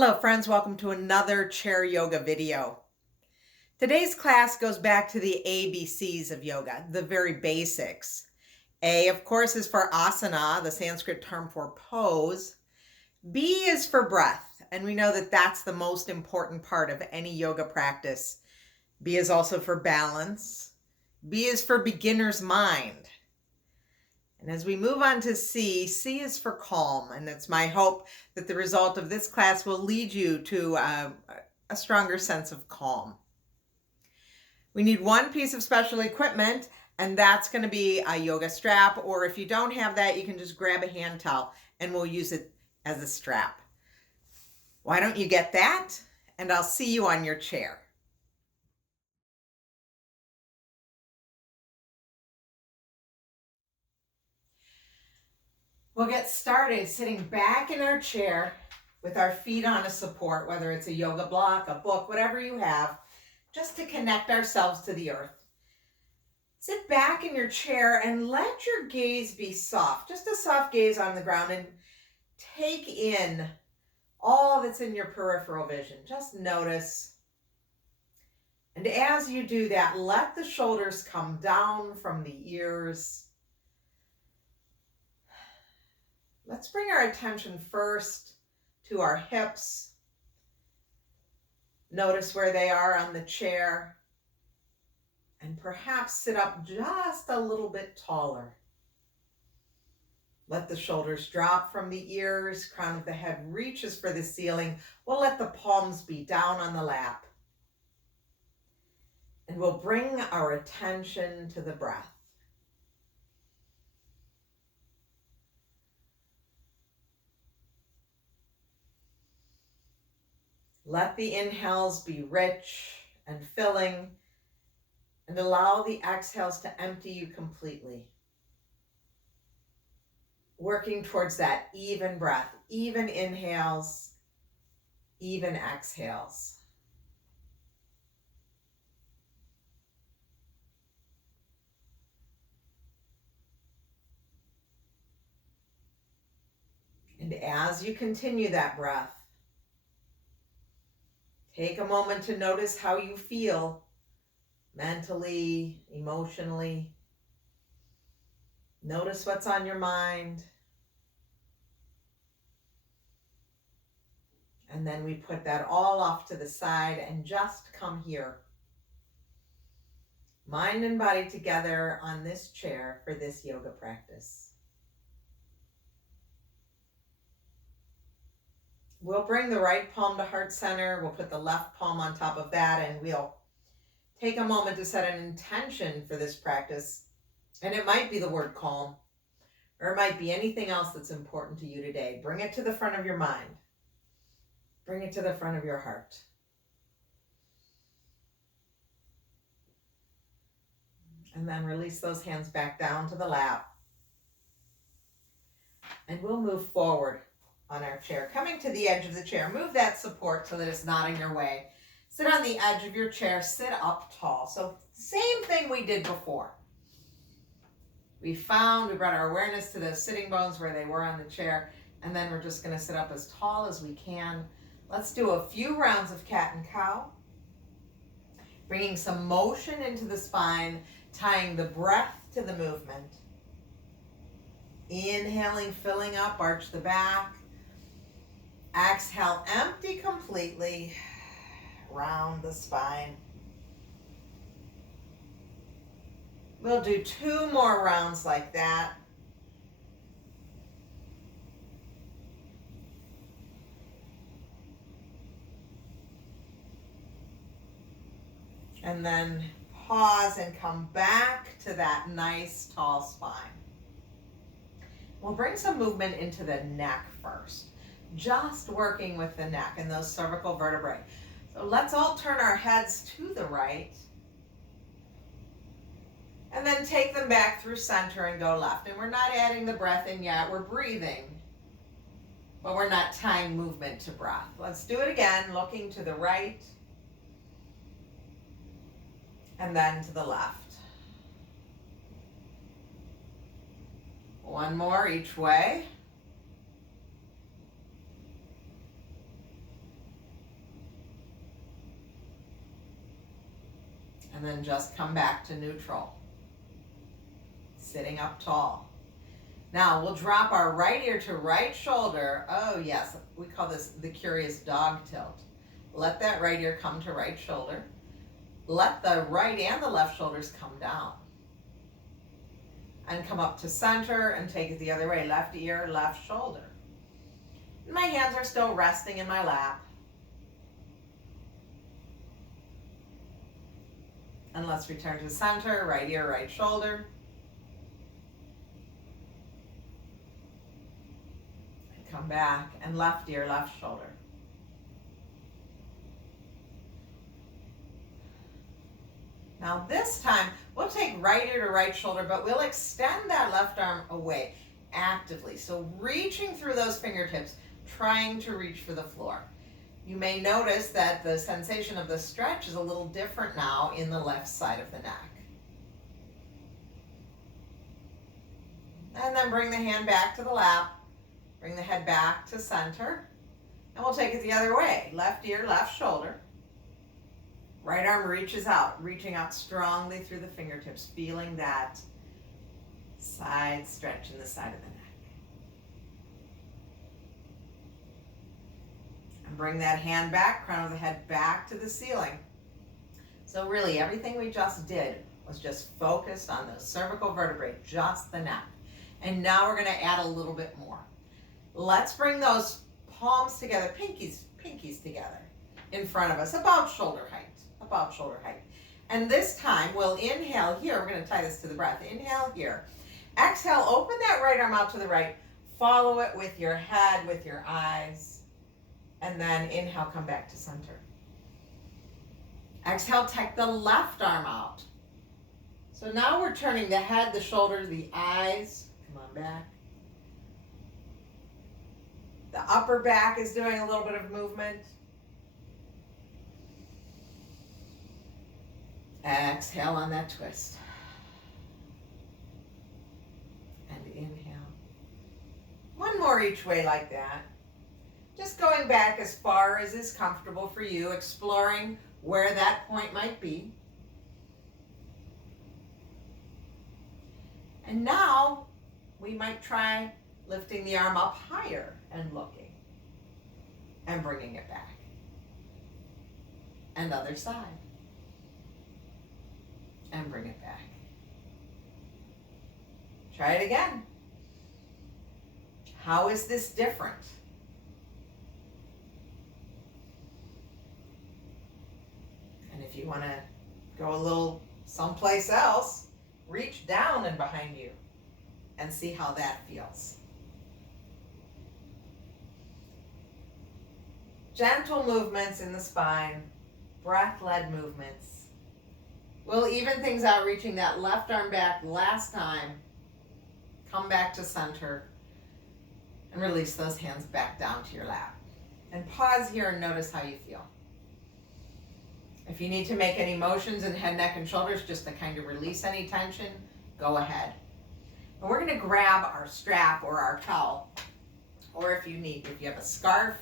Hello friends, welcome to another chair yoga video. Today's class goes back to the ABCs of yoga, the very basics. A, of course, is for asana, the Sanskrit term for pose. B is for breath, and we know that that's the most important part of any yoga practice. B is also for balance. B is for beginner's mind. And as we move on to C, C is for calm. And it's my hope that the result of this class will lead you to a stronger sense of calm. We need one piece of special equipment, and that's going to be a yoga strap. Or if you don't have that, you can just grab a hand towel and we'll use it as a strap. Why don't you get that? And I'll see you on your chair. We'll get started sitting back in our chair with our feet on a support, whether it's a yoga block, a book, whatever you have, just to connect ourselves to the earth. Sit back in your chair and let your gaze be soft, just a soft gaze on the ground, and take in all that's in your peripheral vision. Just notice. And as you do that, let the shoulders come down from the ears. Let's bring our attention first to our hips. Notice where they are on the chair. And perhaps sit up just a little bit taller. Let the shoulders drop from the ears. Crown of the head reaches for the ceiling. We'll let the palms be down on the lap. And we'll bring our attention to the breath. Let the inhales be rich and filling, and allow the exhales to empty you completely. Working towards that even breath, even inhales, even exhales. And as you continue that breath, take a moment to notice how you feel mentally, emotionally. Notice what's on your mind. And then we put that all off to the side and just come here. Mind and body together on this chair for this yoga practice. We'll bring the right palm to heart center. We'll put the left palm on top of that, and we'll take a moment to set an intention for this practice. And it might be the word calm, or it might be anything else that's important to you today. Bring it to the front of your mind. Bring it to the front of your heart. And then release those hands back down to the lap. And we'll move forward on our chair. Coming to the edge of the chair, move that support so that it's not in your way. Sit on the edge of your chair, sit up tall. So same thing we did before. We brought our awareness to those sitting bones where they were on the chair, and then we're just going to sit up as tall as we can. Let's do a few rounds of cat and cow. Bringing some motion into the spine, tying the breath to the movement. Inhaling, filling up, arch the back. Exhale, empty completely. Round the spine. We'll do 2 more rounds like that. And then pause and come back to that nice tall spine. We'll bring some movement into the neck first. Just working with the neck and those cervical vertebrae. So let's all turn our heads to the right. And then take them back through center and go left. And we're not adding the breath in yet. We're breathing, but we're not tying movement to breath. Let's do it again, looking to the right and then to the left. One more each way. And then just come back to neutral. Sitting up tall. Now we'll drop our right ear to right shoulder. Oh yes, we call this the curious dog tilt. Let that right ear come to right shoulder. Let the right and the left shoulders come down. And come up to center and take it the other way. Left ear, left shoulder. My hands are still resting in my lap. And let's return to center, right ear, right shoulder. Come back, and left ear, left shoulder. Now this time, we'll take right ear to right shoulder, but we'll extend that left arm away actively. So reaching through those fingertips, trying to reach for the floor. You may notice that the sensation of the stretch is a little different now in the left side of the neck. And then bring the hand back to the lap. Bring the head back to center, and we'll take it the other way. Left ear, left shoulder. Right arm reaches out, reaching out strongly through the fingertips, feeling that side stretch in the side of the neck. And bring that hand back, crown of the head back to the ceiling. So really, everything we just did was just focused on the cervical vertebrae, just the neck. And now we're going to add a little bit more. Let's bring those palms together, pinkies together in front of us, about shoulder height. And this time we'll inhale here. We're going to tie this to the breath. Inhale here. Exhale, open that right arm out to the right. Follow it with your head, with your eyes. And then inhale, come back to center. Exhale, take the left arm out. So now we're turning the head, the shoulders, the eyes. Come on back. The upper back is doing a little bit of movement. Exhale on that twist. And inhale. One more each way like that. Just going back as far as is comfortable for you, exploring where that point might be. And now we might try lifting the arm up higher and looking and bringing it back. And other side. And bring it back. Try it again. How is this different? And if you want to go a little someplace else, reach down and behind you and see how that feels. Gentle movements in the spine, breath-led movements. We'll even things out, reaching that left arm back last time. Come back to center and release those hands back down to your lap. And pause here and notice how you feel. If you need to make any motions in head, neck, and shoulders just to kind of release any tension, go ahead. And we're going to grab our strap or our towel, or if you have a scarf,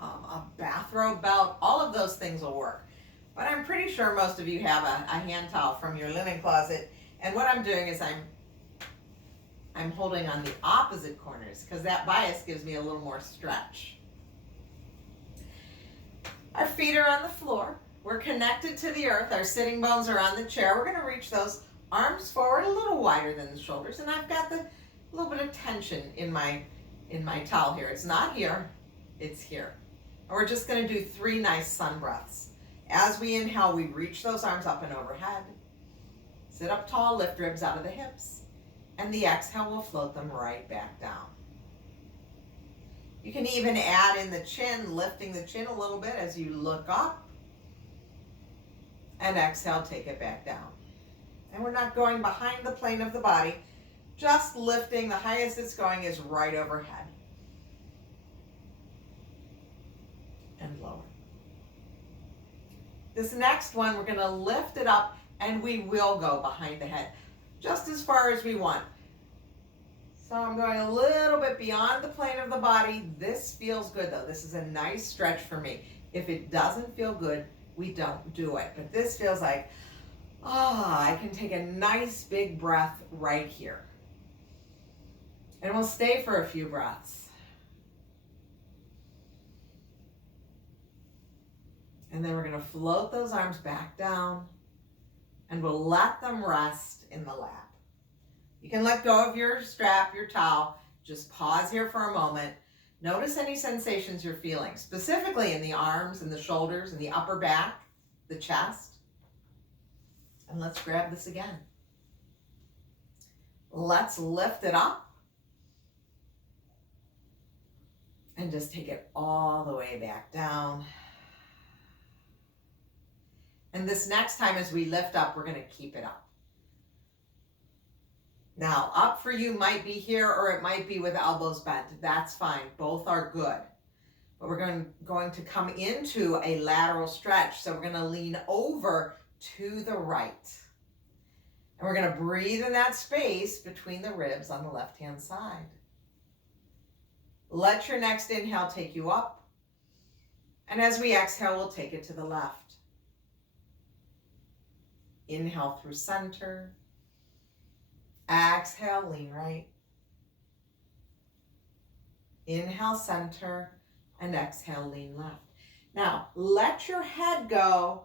a bathrobe belt, all of those things will work. But I'm pretty sure most of you have a hand towel from your linen closet. And what I'm doing is I'm holding on the opposite corners because that bias gives me a little more stretch. Our feet are on the floor. We're connected to the earth. Our sitting bones are on the chair. We're going to reach those arms forward a little wider than the shoulders. And I've got the little bit of tension in my towel here. It's not here. It's here. And we're just going to do 3 nice sun breaths. As we inhale, we reach those arms up and overhead. Sit up tall, lift ribs out of the hips. And the exhale will float them right back down. You can even add in the chin, lifting the chin a little bit as you look up. And exhale, take it back down. And we're not going behind the plane of the body, just lifting. The highest it's going is right overhead. And lower. This next one, we're going to lift it up and we will go behind the head, just as far as we want. So I'm going a little bit beyond the plane of the body. This feels good though. This is a nice stretch for me. If it doesn't feel good, we don't do it. But this feels like, I can take a nice big breath right here. And we'll stay for a few breaths. And then we're going to float those arms back down and we'll let them rest in the lap. You can let go of your strap, your towel. Just pause here for a moment. Notice any sensations you're feeling, specifically in the arms and the shoulders and the upper back, the chest. And let's grab this again. Let's lift it up and just take it all the way back down. And this next time as we lift up, we're going to keep it up. Now, up for you might be here or it might be with elbows bent. That's fine. Both are good. But we're going to come into a lateral stretch. So we're going to lean over to the right. And we're going to breathe in that space between the ribs on the left-hand side. Let your next inhale take you up. And as we exhale, we'll take it to the left. Inhale through center. Exhale, lean right. Inhale, center, and exhale, lean left. Now, let your head go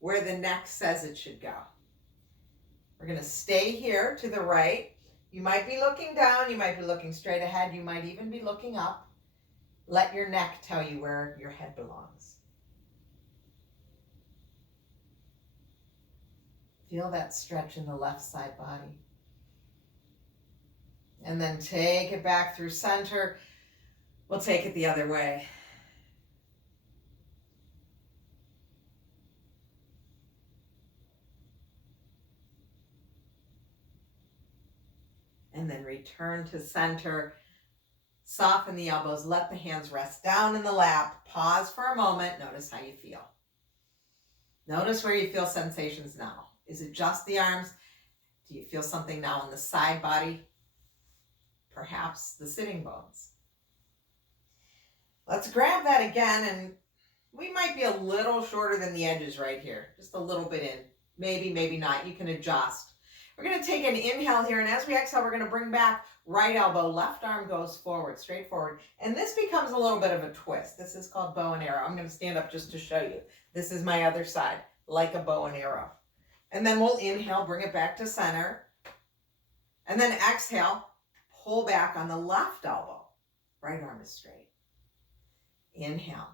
where the neck says it should go. We're going to stay here to the right. You might be looking down. You might be looking straight ahead. You might even be looking up. Let your neck tell you where your head belongs. Feel that stretch in the left side body. And then take it back through center. We'll take it the other way. And then return to center. Soften the elbows. Let the hands rest down in the lap. Pause for a moment. Notice how you feel. Notice where you feel sensations now. Is it just the arms? Do you feel something now in the side body? Perhaps the sitting bones. Let's grab that again, and we might be a little shorter than the edges right here. Just a little bit in. Maybe, maybe not. You can adjust. We're going to take an inhale here, and as we exhale, we're going to bring back right elbow. Left arm goes forward, straight forward. And this becomes a little bit of a twist. This is called bow and arrow. I'm going to stand up just to show you. This is my other side, like a bow and arrow. And then we'll inhale, bring it back to center. And then exhale, pull back on the left elbow. Right arm is straight. Inhale.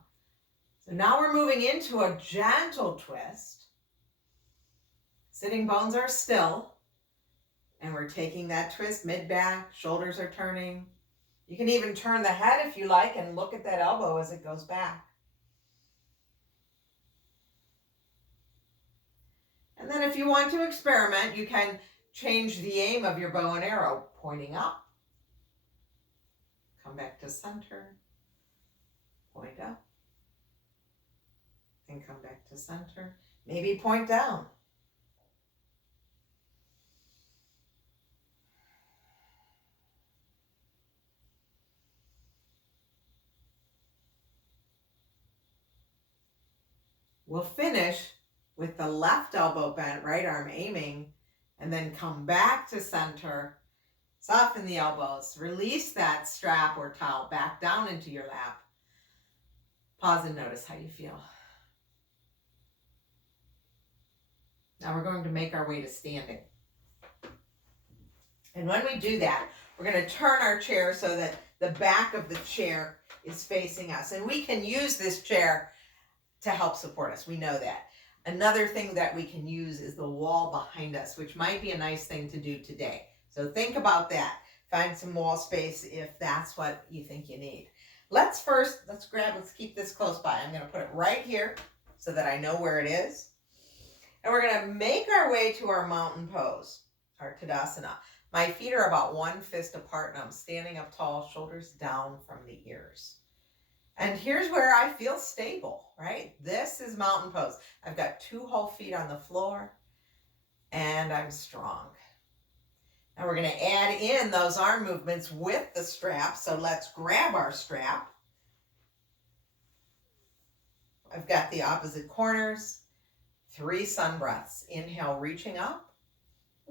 So now we're moving into a gentle twist. Sitting bones are still. And we're taking that twist mid-back, shoulders are turning. You can even turn the head if you like and look at that elbow as it goes back. And then if you want to experiment, you can change the aim of your bow and arrow, pointing up. Come back to center. Point up. And come back to center. Maybe point down. We'll finish with the left elbow bent, right arm aiming, and then come back to center. Soften the elbows. Release that strap or towel back down into your lap. Pause and notice how you feel. Now we're going to make our way to standing. And when we do that, we're going to turn our chair so that the back of the chair is facing us. And we can use this chair to help support us. We know that. Another thing that we can use is the wall behind us, which might be a nice thing to do today. So think about that. Find some wall space if that's what you think you need. Let's keep this close by. I'm going to put it right here so that I know where it is. And we're going to make our way to our mountain pose, our Tadasana. My feet are about 1 fist apart and I'm standing up tall, shoulders down from the ears. And here's where I feel stable, right? This is mountain pose. I've got 2 whole feet on the floor and I'm strong. Now we're going to add in those arm movements with the strap. So let's grab our strap. I've got the opposite corners. 3 sun breaths. Inhale, reaching up.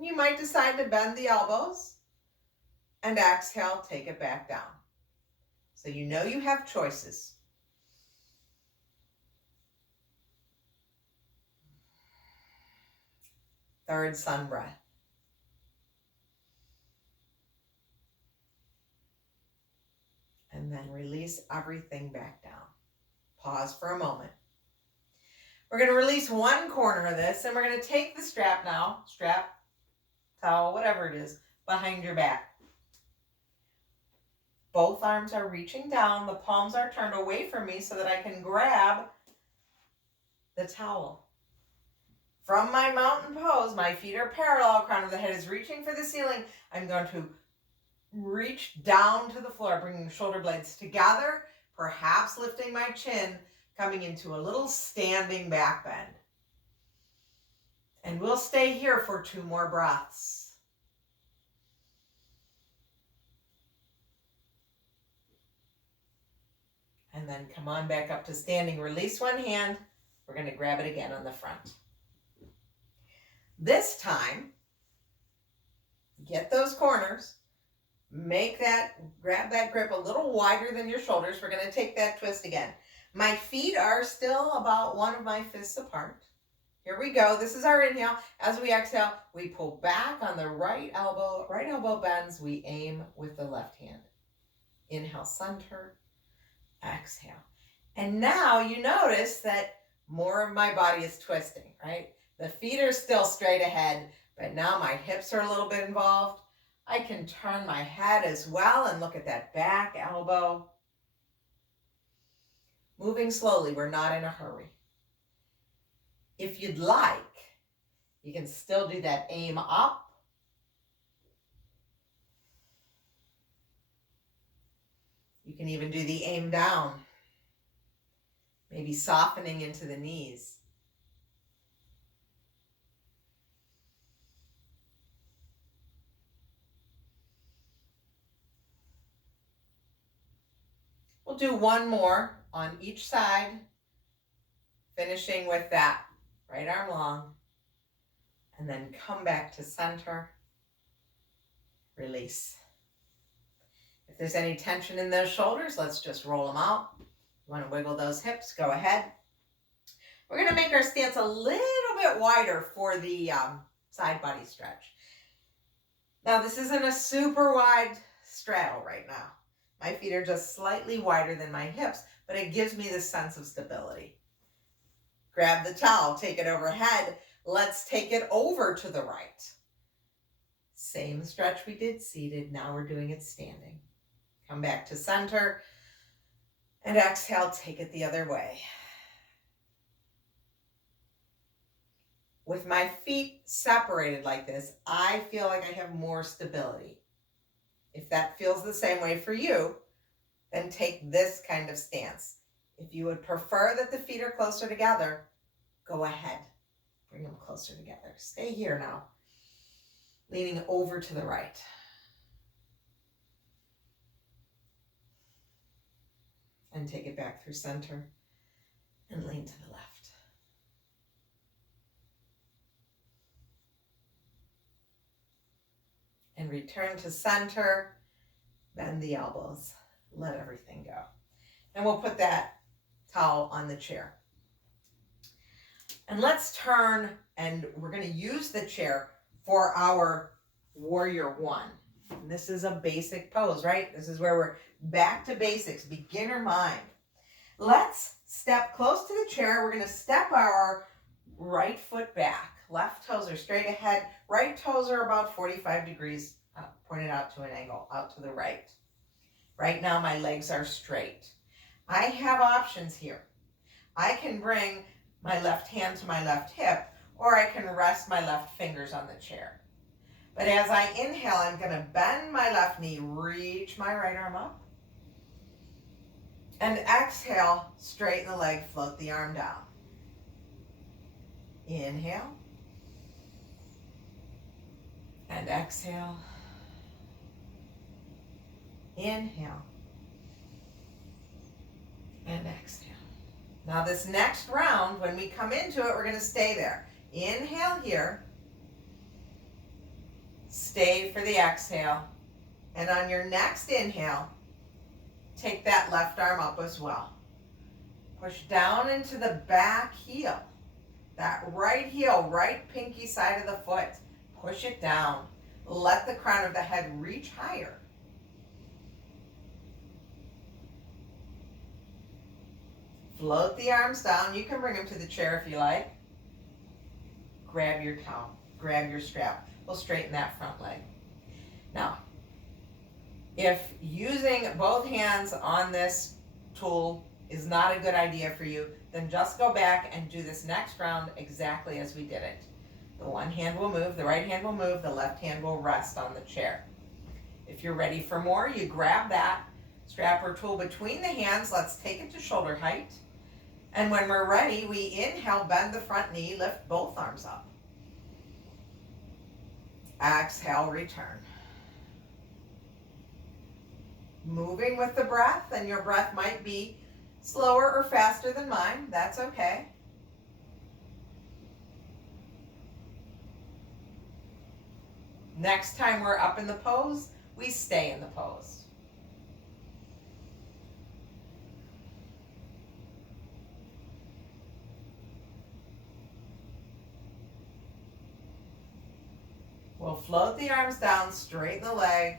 You might decide to bend the elbows. And exhale, take it back down. So you know you have choices. Third sun breath. And then release everything back down. Pause for a moment. We're going to release one corner of this, and we're going to take the strap now, strap, towel, whatever it is, behind your back. Both arms are reaching down. The palms are turned away from me so that I can grab the towel. From my mountain pose, my feet are parallel, crown of the head is reaching for the ceiling. I'm going to reach down to the floor, bringing shoulder blades together, perhaps lifting my chin, coming into a little standing back bend. And we'll stay here for 2 more breaths. And then come on back up to standing. Release one hand. We're going to grab it again on the front. This time, get those corners. Grab that grip a little wider than your shoulders. We're going to take that twist again. My feet are still about one of my fists apart. Here we go. This is our inhale. As we exhale, we pull back on the right elbow bends. We aim with the left hand. Inhale, center, exhale. And now you notice that more of my body is twisting, right? The feet are still straight ahead, but now my hips are a little bit involved. I can turn my head as well and look at that back elbow. Moving slowly, we're not in a hurry. If you'd like, you can still do that aim up. You can even do the aim down. Maybe softening into the knees. We'll do one more on each side, finishing with that right arm long, and then come back to center, release. If there's any tension in those shoulders, let's just roll them out. You want to wiggle those hips, go ahead. We're going to make our stance a little bit wider for the side body stretch. Now, this isn't a super wide straddle right now. My feet are just slightly wider than my hips, but it gives me the sense of stability. Grab the towel, take it overhead. Let's take it over to the right. Same stretch we did seated. Now we're doing it standing. Come back to center and exhale, take it the other way. With my feet separated like this, I feel like I have more stability. If that feels the same way for you, then take this kind of stance. If you would prefer that the feet are closer together, go ahead. Bring them closer together. Stay here now. Leaning over to the right. And take it back through center and lean to the left. And return to center, bend the elbows, let everything go. And we'll put that towel on the chair. And let's turn, and we're going to use the chair for our warrior one. And this is a basic pose, right? This is where we're back to basics, beginner mind. Let's step close to the chair. We're going to step our right foot back. Left toes are straight ahead. Right toes are about 45 degrees pointed out to an angle, out to the right. Right now, my legs are straight. I have options here. I can bring my left hand to my left hip, or I can rest my left fingers on the chair. But as I inhale, I'm going to bend my left knee, reach my right arm up. And exhale, straighten the leg, float the arm down. Inhale. And exhale. Inhale. And exhale. Now this next round, when we come into it, we're going to stay there. Inhale here. Stay for the exhale. And on your next inhale, take that left arm up as well. Push down into the back heel. That right heel, right pinky side of the foot. Push it down. Let the crown of the head reach higher. Float the arms down. You can bring them to the chair if you like. Grab your towel. Grab your strap. We'll straighten that front leg. Now, if using both hands on this tool is not a good idea for you, then just go back and do this next round exactly as we did it. The one hand will move, the right hand will move, the left hand will rest on the chair. If you're ready for more, you grab that strap or tool between the hands. Let's take it to shoulder height. And when we're ready, we inhale, bend the front knee, lift both arms up. Exhale, return. Moving with the breath, and your breath might be slower or faster than mine. That's okay. Next time we're up in the pose, we stay in the pose. We'll float the arms down, straighten the leg.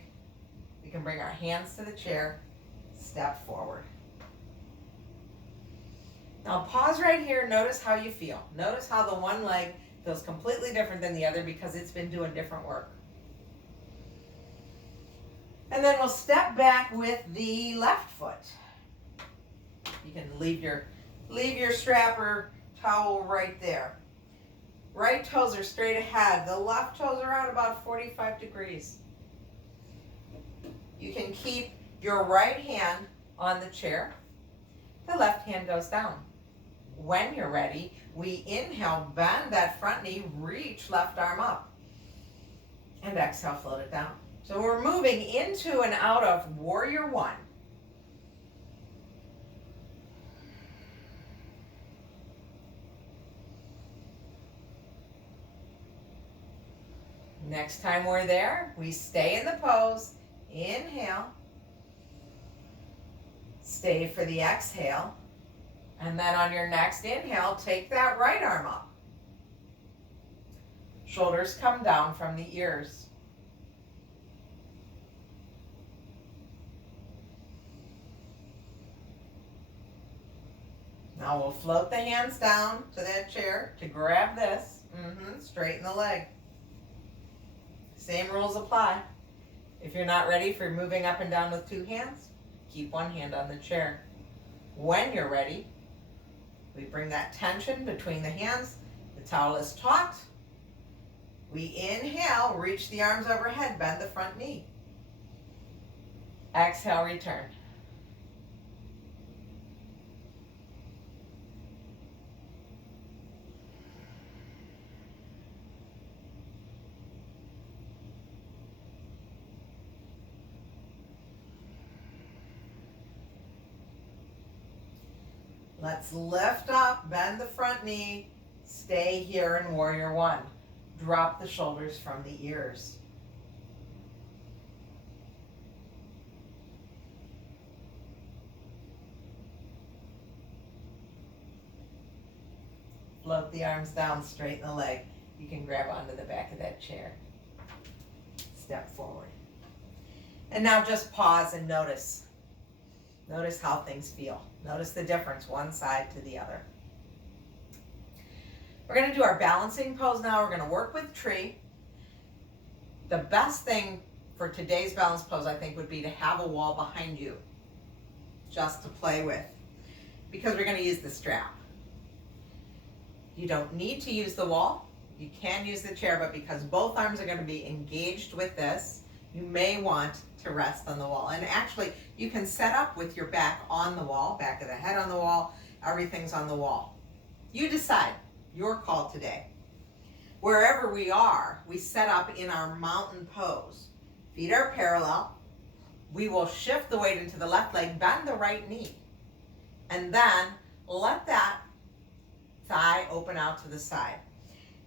We can bring our hands to the chair, step forward. Now pause right here, notice how you feel. Notice how the one leg feels completely different than the other because it's been doing different work. And then we'll step back with the left foot. You can leave your strap or towel right there. Right toes are straight ahead. The left toes are out about 45 degrees. You can keep your right hand on the chair. The left hand goes down. When you're ready, we inhale, bend that front knee, reach left arm up. And exhale, float it down. So we're moving into and out of Warrior One. Next time we're there, we stay in the pose. Inhale. Stay for the exhale. And then on your next inhale, take that right arm up. Shoulders come down from the ears. Now we'll float the hands down to that chair to grab this. Straighten the leg. Same rules apply. If you're not ready for moving up and down with two hands, keep one hand on the chair. When you're ready, we bring that tension between the hands. The towel is taut. We inhale, reach the arms overhead, bend the front knee. Exhale, return. Let's lift up, bend the front knee, stay here in Warrior One. Drop the shoulders from the ears. Float the arms down, straighten the leg. You can grab onto the back of that chair. Step forward. And now just pause and notice. Notice how things feel. Notice the difference one side to the other. We're going to do our balancing pose now. We're going to work with tree. The best thing for today's balance pose, I think, would be to have a wall behind you just to play with, because we're going to use the strap. You don't need to use the wall. You can use the chair, but because both arms are going to be engaged with this, you may want to rest on the wall. And actually, you can set up with your back on the wall, back of the head on the wall, everything's on the wall. You decide, your call today. Wherever we are, we set up in our mountain pose. Feet are parallel. We will shift the weight into the left leg, bend the right knee. And then let that thigh open out to the side.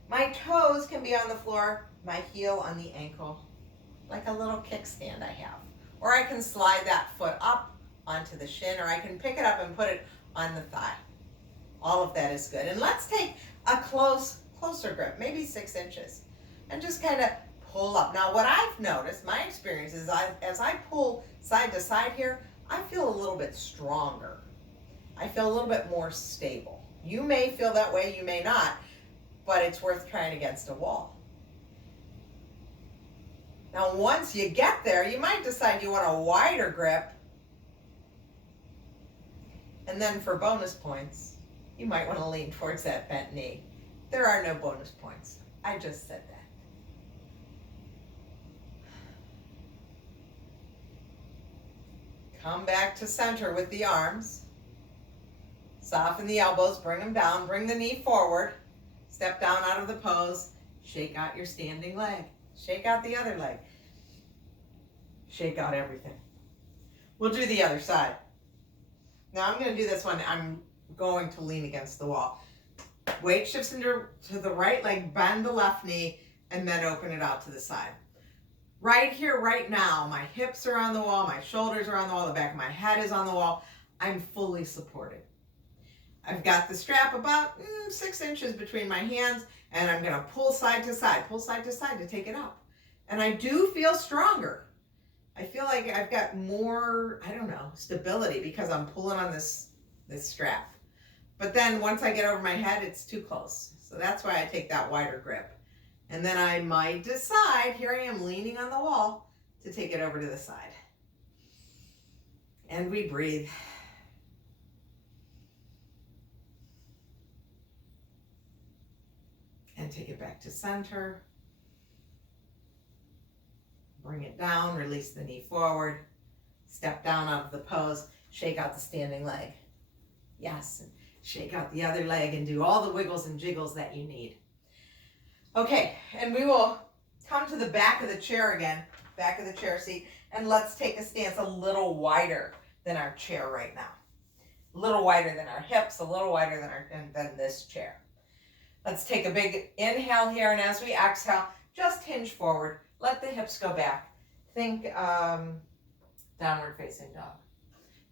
My toes can be on the floor, my heel on the ankle, like a little kickstand I have. Or I can slide that foot up onto the shin, or I can pick it up and put it on the thigh. All of that is good. And let's take a closer grip, maybe 6 inches, and just kind of pull up. Now what I've noticed, my experience is as I pull side to side here, I feel a little bit stronger. I feel a little bit more stable. You may feel that way, you may not, but it's worth trying against a wall. Now once you get there, you might decide you want a wider grip. And then for bonus points, you might want to lean towards that bent knee. There are no bonus points. I just said that. Come back to center with the arms. Soften the elbows, bring them down, bring the knee forward. Step down out of the pose. Shake out your standing leg. Shake out the other leg. Shake out everything. We'll do the other side. Now I'm going to do this one. I'm going to lean against the wall. Weight shifts into the right leg, bend the left knee, and then open it out to the side. Right here, right now, my hips are on the wall, my shoulders are on the wall, the back of my head is on the wall. I'm fully supported. I've got the strap about 6 inches between my hands, and I'm going to pull side to side to take it up. And I do feel stronger. I feel like I've got more, I don't know, stability because I'm pulling on this strap. But then once I get over my head, it's too close. So that's why I take that wider grip. And then I might decide, here I am leaning on the wall, to take it over to the side. And we breathe. And take it back to center. Bring it down, release the knee forward. Step down out of the pose, shake out the standing leg. Yes, and shake out the other leg and do all the wiggles and jiggles that you need. Okay, and we will come to the back of the chair again, back of the chair seat, and let's take a stance a little wider than our chair right now. A little wider than our hips, a little wider than this chair. Let's take a big inhale here, and as we exhale, just hinge forward. Let the hips go back. Think downward facing dog.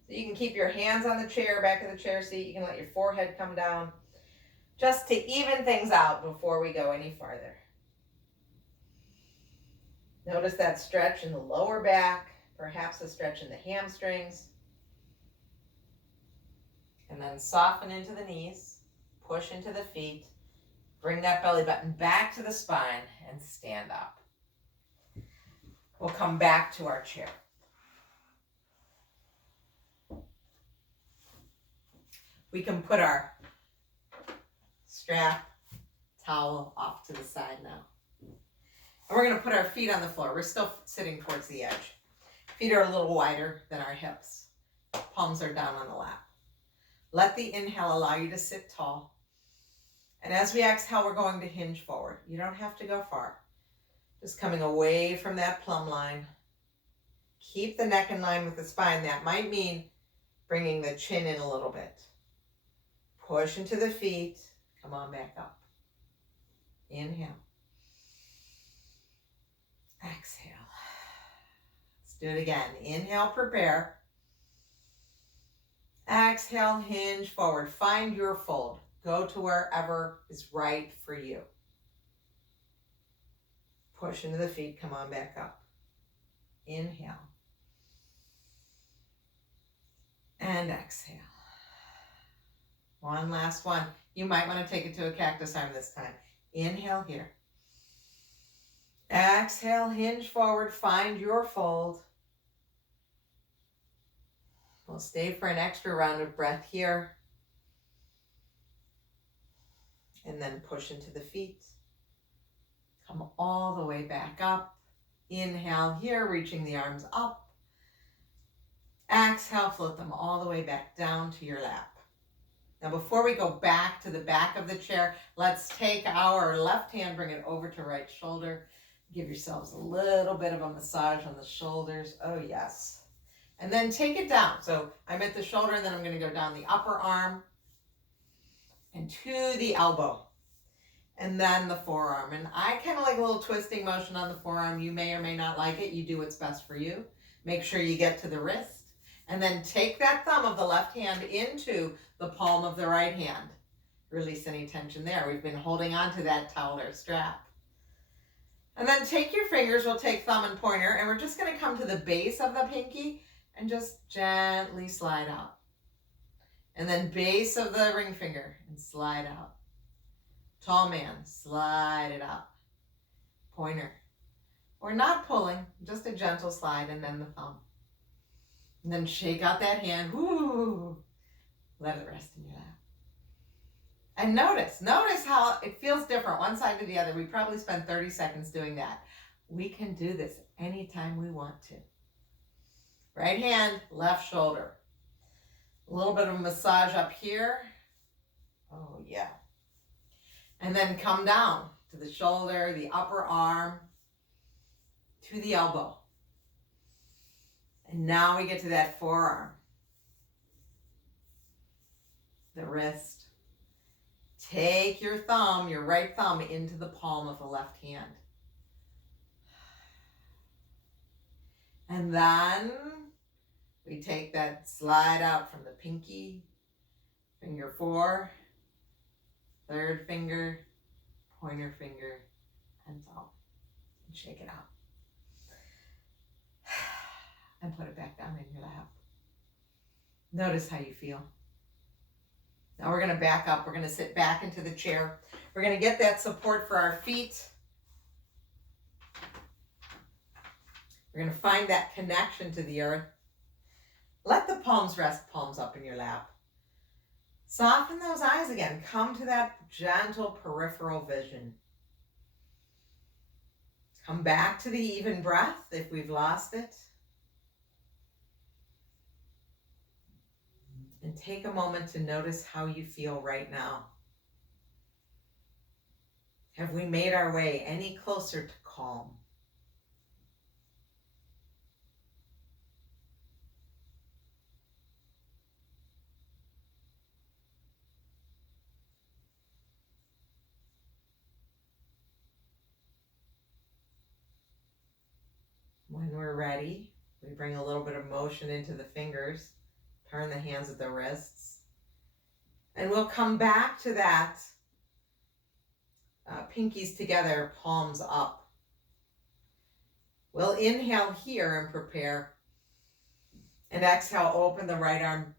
So you can keep your hands on the chair, back of the chair seat. You can let your forehead come down, just to even things out before we go any farther. Notice that stretch in the lower back, perhaps a stretch in the hamstrings. And then soften into the knees, push into the feet, bring that belly button back to the spine and stand up. We'll come back to our chair. We can put our strap, towel off to the side now. And we're going to put our feet on the floor. We're still sitting towards the edge. Feet are a little wider than our hips. Palms are down on the lap. Let the inhale allow you to sit tall. And as we exhale, we're going to hinge forward. You don't have to go far. Just coming away from that plumb line. Keep the neck in line with the spine. That might mean bringing the chin in a little bit. Push into the feet. Come on back up. Inhale. Exhale. Let's do it again. Inhale, prepare. Exhale, hinge forward. Find your fold. Go to wherever is right for you. Push into the feet. Come on back up. Inhale. And exhale. One last one. You might want to take it to a cactus arm this time. Inhale here. Exhale, hinge forward, find your fold. We'll stay for an extra round of breath here. And then push into the feet. Come all the way back up. Inhale here, reaching the arms up. Exhale, float them all the way back down to your lap. Now before we go back to the back of the chair, let's take our left hand, bring it over to right shoulder. Give yourselves a little bit of a massage on the shoulders. Oh yes. And then take it down. So I'm at the shoulder and then I'm going to go down the upper arm. and to the elbow. And then the forearm. And I kind of like a little twisting motion on the forearm. You may or may not like it. You do what's best for you. Make sure you get to the wrist. And then take that thumb of the left hand into the palm of the right hand. Release any tension there. We've been holding on to that towel or strap. And then take your fingers, we'll take thumb and pointer, and we're just going to come to the base of the pinky and just gently slide out. And then base of the ring finger and slide out. Tall man, slide it out. Pointer. We're not pulling, just a gentle slide, and then the thumb. And then shake out that hand. Woo! Let it rest in your lap. And notice how it feels different one side to the other. We probably spend 30 seconds doing that. We can do this anytime we want to. Right hand, left shoulder. A little bit of a massage up here. Oh yeah. And then come down to the shoulder, the upper arm, to the elbow. And now we get to that forearm. The wrist. Take your thumb, your right thumb, into the palm of the left hand. And then we take that slide out from the pinky, finger 4, third finger, pointer finger, and thumb. And shake it out. And put it back down in your lap. Notice how you feel. Now we're going to back up. We're going to sit back into the chair. We're going to get that support for our feet. We're going to find that connection to the earth. Let the palms rest, palms up in your lap. Soften those eyes again. Come to that gentle peripheral vision. Come back to the even breath if we've lost it. And take a moment to notice how you feel right now. Have we made our way any closer to calm? When we're ready, we bring a little bit of motion into the fingers. Turn the hands at the wrists. And we'll come back to that pinkies together, palms up. We'll inhale here and prepare. And exhale, open the right arm,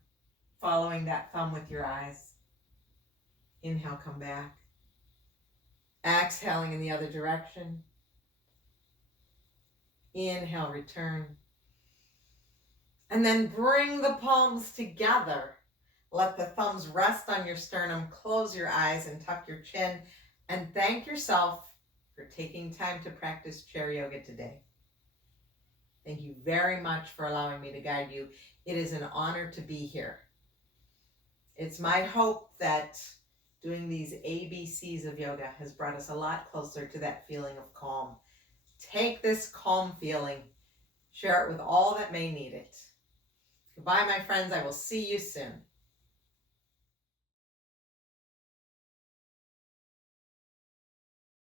following that thumb with your eyes. Inhale, come back. Exhaling in the other direction. Inhale, return. And then bring the palms together. Let the thumbs rest on your sternum. Close your eyes and tuck your chin. And thank yourself for taking time to practice chair yoga today. Thank you very much for allowing me to guide you. It is an honor to be here. It's my hope that doing these ABCs of yoga has brought us a lot closer to that feeling of calm. Take this calm feeling, share it with all that may need it. Goodbye, my friends. I will see you soon.